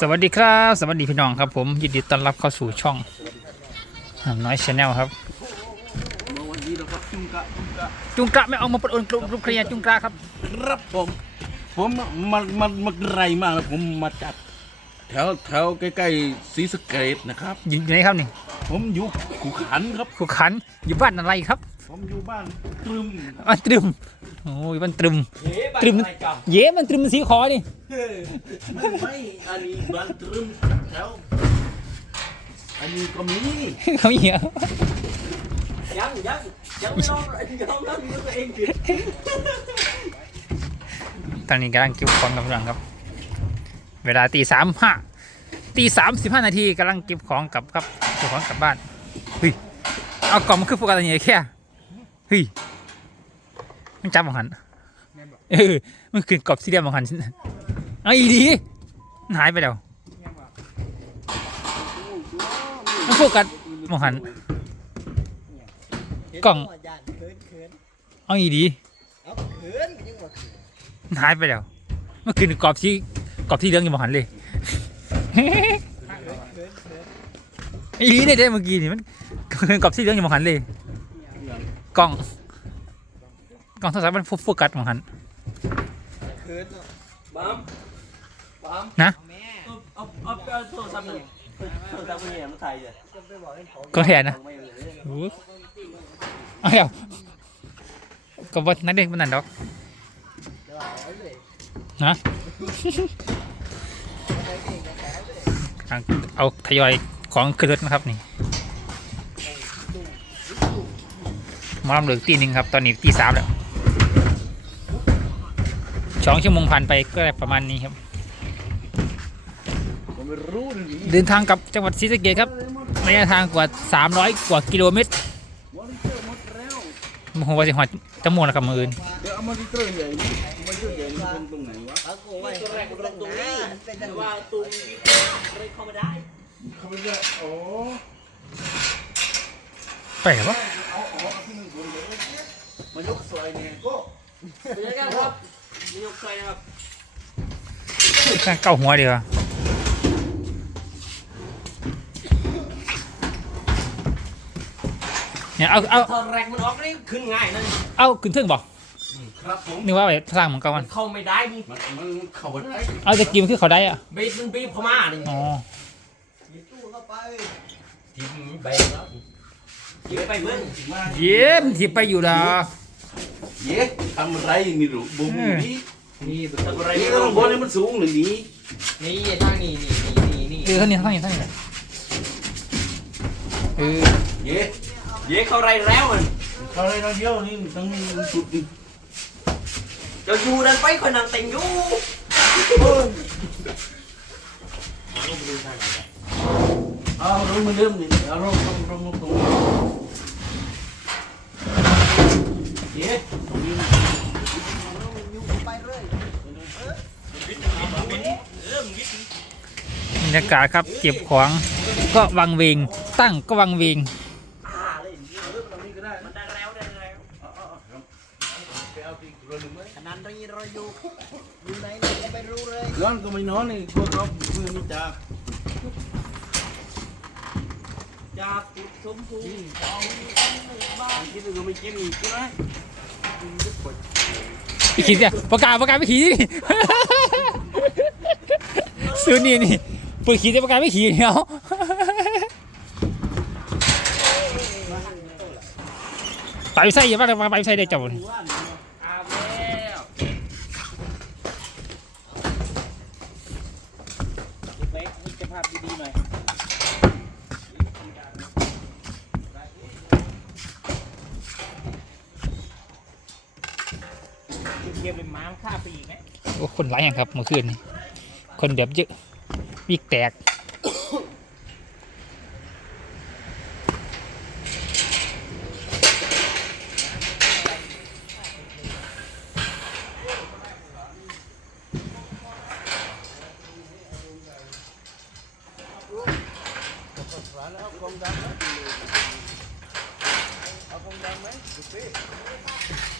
สวัสดีครับ สวัสดีพี่น้องครับผมยินดีต้อนรับเข้าสู่ช่องหำน้อยชาแนลครับวันนี้เราก็จุงกะจุงกะจุงกระไม่เอามาปดอนกลุ่มกลุ่มเคลียร์จุงกระครับ ครับผม ผมมันมันมันไกลมากเลยผมมาจากแถวแถวใกล้ๆศรีสะเกดนะครับอยู่อยู่ไหนครับนี่ผมอยู่ขุขันครับขุขันอยู่บ้านอะไรครับ ผมอยู่บ้านตรึมบ้านตรึมโอ้ยบ้านตรึมตรึมเย้มันตรึมสีขอนี่ไม่อันนี้บ้านตรึมแถวอันนี้ก็มีเขาเหี้ยยังยังยังไม่ยอมยังยอมรับมือตัวเองผิดตอนนี้กำลังเก็บของกับพี่น้องครับ เวลาตีสามห้าตีสามสิบห้านาทีกำลังเก็บของกลับครับเก็บของกลับบ้านเฮ้ยเอากล่องมันคือโฟกัสอะไรเนี่ยแค่ เฮ้ยมันจับมังหันเออมันคือกรอบสี่เหลี่ยมมังหันเอาอีดีมันหายไปแล้วมันโฟกัสมังหันกล่องย่านเขินเขินเอาอีดีเอาเขินก็ยังว่าเขินมันหายไปแล้วเมื่อคืนกรอบที่กรอบที่เหลืองอยู่มังหันเลยเขินเขินอีหลีเนี่ยเด้เมื่อกี้นี่มันกรอบที่เหลืองอยู่มังหันเลย กล้องกล้องโทรศัพท์มันโฟกัสมังหันเขินเนาะบัมบัมนะเอาแม่เอาเอาเอาโทรศัพท์นี่โทรศัพท์นี่มาถ่ายเลยจะไปบอกให้เขากล้องแทนนะไม่เลยโอ้เอาเดี๋ยวก็ว่านั่นเองมันนั่นดอกจะว่าเอาเลยนะเอาไปเองก็เอาเลยทางเอาทยอยของขึ้นรถนะครับนี่ มาลำเหลือตีหนึ่งครับ ตอนนี้ตีสามแล้วสองชั่วโมงผ่านไปก็ประมาณนี้ครับ เดินทางกับจังหวัดศรีสะเกษครับระยะทางกว่า 300 กว่ากิโลเมตรวันนี้อหมดแล้วมโหว่าสิหอดจมูกแล้วกับมืออื่นเมตอร์ใหญ่นี่เอามาที่เตอร์ใหญ่นี่เป็นตรงไหนวะเอากูไว้ตรงตรงนี้เป็นแต่จังหว่าวะตุ้มเลยเข้ามาได้เขาไม่ได้โอ้ไปเหรอวะ มายกซอยเนี่ยก็เดี๋ยวกันครับนายกใส่นะครับเก้าหัวเดียวาเนี่ยเอาเอาถอดแรกมันออกนี่ขึ้นง่ายนั่นเอาขึ้นเทิงบอกครับผมนึกว่าไปสร้างของเก่ามัมันนเข้าไม่ได้นี่มันมันเข้าไปได้เอาตะกี้มันคือเขาได้อะบีบมันบีบเข้ามานี่อ๋อหยิบตู้เข้าไปทีมเบรกแล้วยิงไปเบิ้ลมาเย้มนถีบไปอยู่ละ เย้ทำอะไรนี่หรูบุ้มนี่นี่ทำอะไรนี่นี่ก็ต้องบนให้มันสูงหนึ่งนี้นี่ทางนี้นี่นี่นี่เออเท่านี้เท่านี้เท่านี้เออเย้เย้เข้าไรแล้วมันเขาอะไรเราเดียวนี่ต้องสุดนี่จะอยู่ดันไปคนนั่งเต็งอยู่เอาลงมาเริ่มนี่เอาลงลงลงลงตรงเย้ ยุ่งไปเลย บรรยากาศครับเก็บของก็วังเวงตั้งก็วังเวงนั้นรีราอยู่อยู่ไหนเนี่ยยังไม่รู้เลยนอนก็ไม่นอนนี่พวกเขาเพื่อนนี่จ้าจากจุดชมพูคิดก็ไม่กินอีกใช่ไหม ไปขี่เนี่ยประกาศประกาศไปขี่นี่ซื้อนี่นี่เปิดขี่แต่ประกาศไม่ขี่เนาะไปใส่ย่าว่าไปใส่ได้จังนี่ อาแล้ว ไปนี่จะภาพดีๆหน่อย เก็บเป็นม้ามฆ่าปีกไหมโอ้คนหลายอย่างครับเมื่อคืนนี่คนแบบเยอะวิกแตกเอาไว้ไปไปไม่มีใคร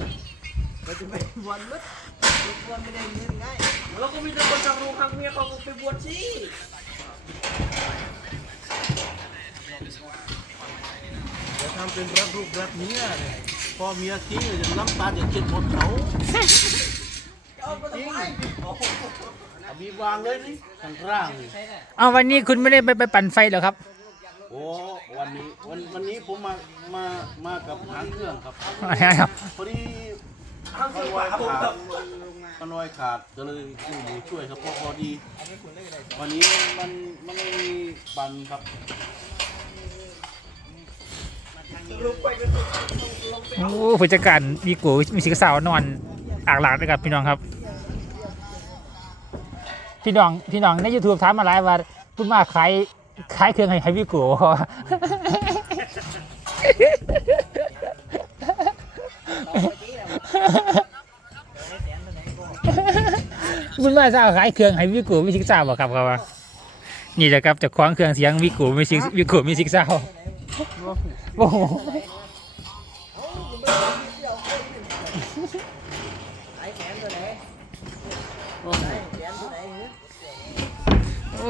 วชเขาจะไปบวัดมึงเขากลัวไม่ได้เงินไงแล้วก็มีแต่คนจากโรงพักเมียเขาไปบวชสิจะทำเป็นรักลูกรักเมียเนี่ยพอเมียทิ้งจะน้ำตาจะเจ็บหมดเขาเอาไปทำไมเอามีวางเลยนี่ข้างล่างนี่เอาวันนี้คุณไม่ได้ไปไปปั่นไฟเหรอครับ โอ้วันนี้วันวันนี้ผมมามามากับหางเครื่องครับครับ พอดีปนวยขาดปนวยขาดก็เลยช่วยช่วยครับเพราะพอดี วันนี้มันมันไม่มีปันครับโอ้ผู้จัดการมีกูมีสิกสาวนอนอ่างหลังด้วยครับพี่น้องครับ พี่น้องพี่น้องใน YouTube ถามมาหลายว่าคุณมาขาย ขายเครื่องให้ให้พี่กูคุณมาทราบขายเครื่องให้พี่กูไมีสิกสาวบ่ครับครับว่านี่แหละครับจะคว้างเครื่องเสียงวิกูไมีสิกวิกูไมีสิกสาวโอ้โหไอ้แขนตัวไห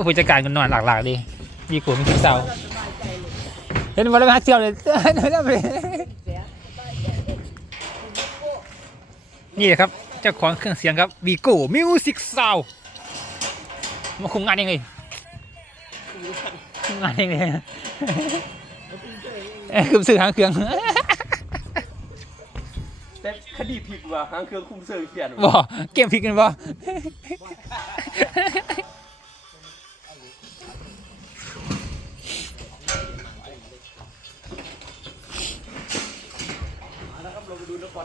ผู้จัดการกันนอนหลากๆดิ มีกูมีสิกสาวเห็นวันละมาเที่ยวเลยเห็นแล้วไปนี่แหละครับเจ้าของเครื่องเสียงครับวีโก้มิวสิกซาวมาคุมงานเองเลยคุมงานเองเลยเอ้ยคือสื่อหางเครื่องแต่คดีผิดว่ะหางเครื่องคุมเสือเขียนบ่เกมพลิกกันบ่ นะ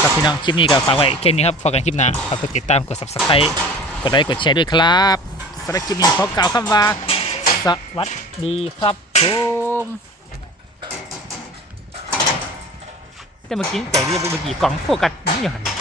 ครับพี่น้องคลิปนี้ก็ฝากไว้แค่นี้ครับพอกันคลิปหน้าฝากกดติดตามกด subscribe กดไลค์กดแชร์ด้วยครับสำหรับคลิปนี้ขอกล่าวคำว่า สวัสดีครับ ผมแต่เมื่อกี้แต่เมื่อกี้กล่องโฟกัสนี่อย่างนั้น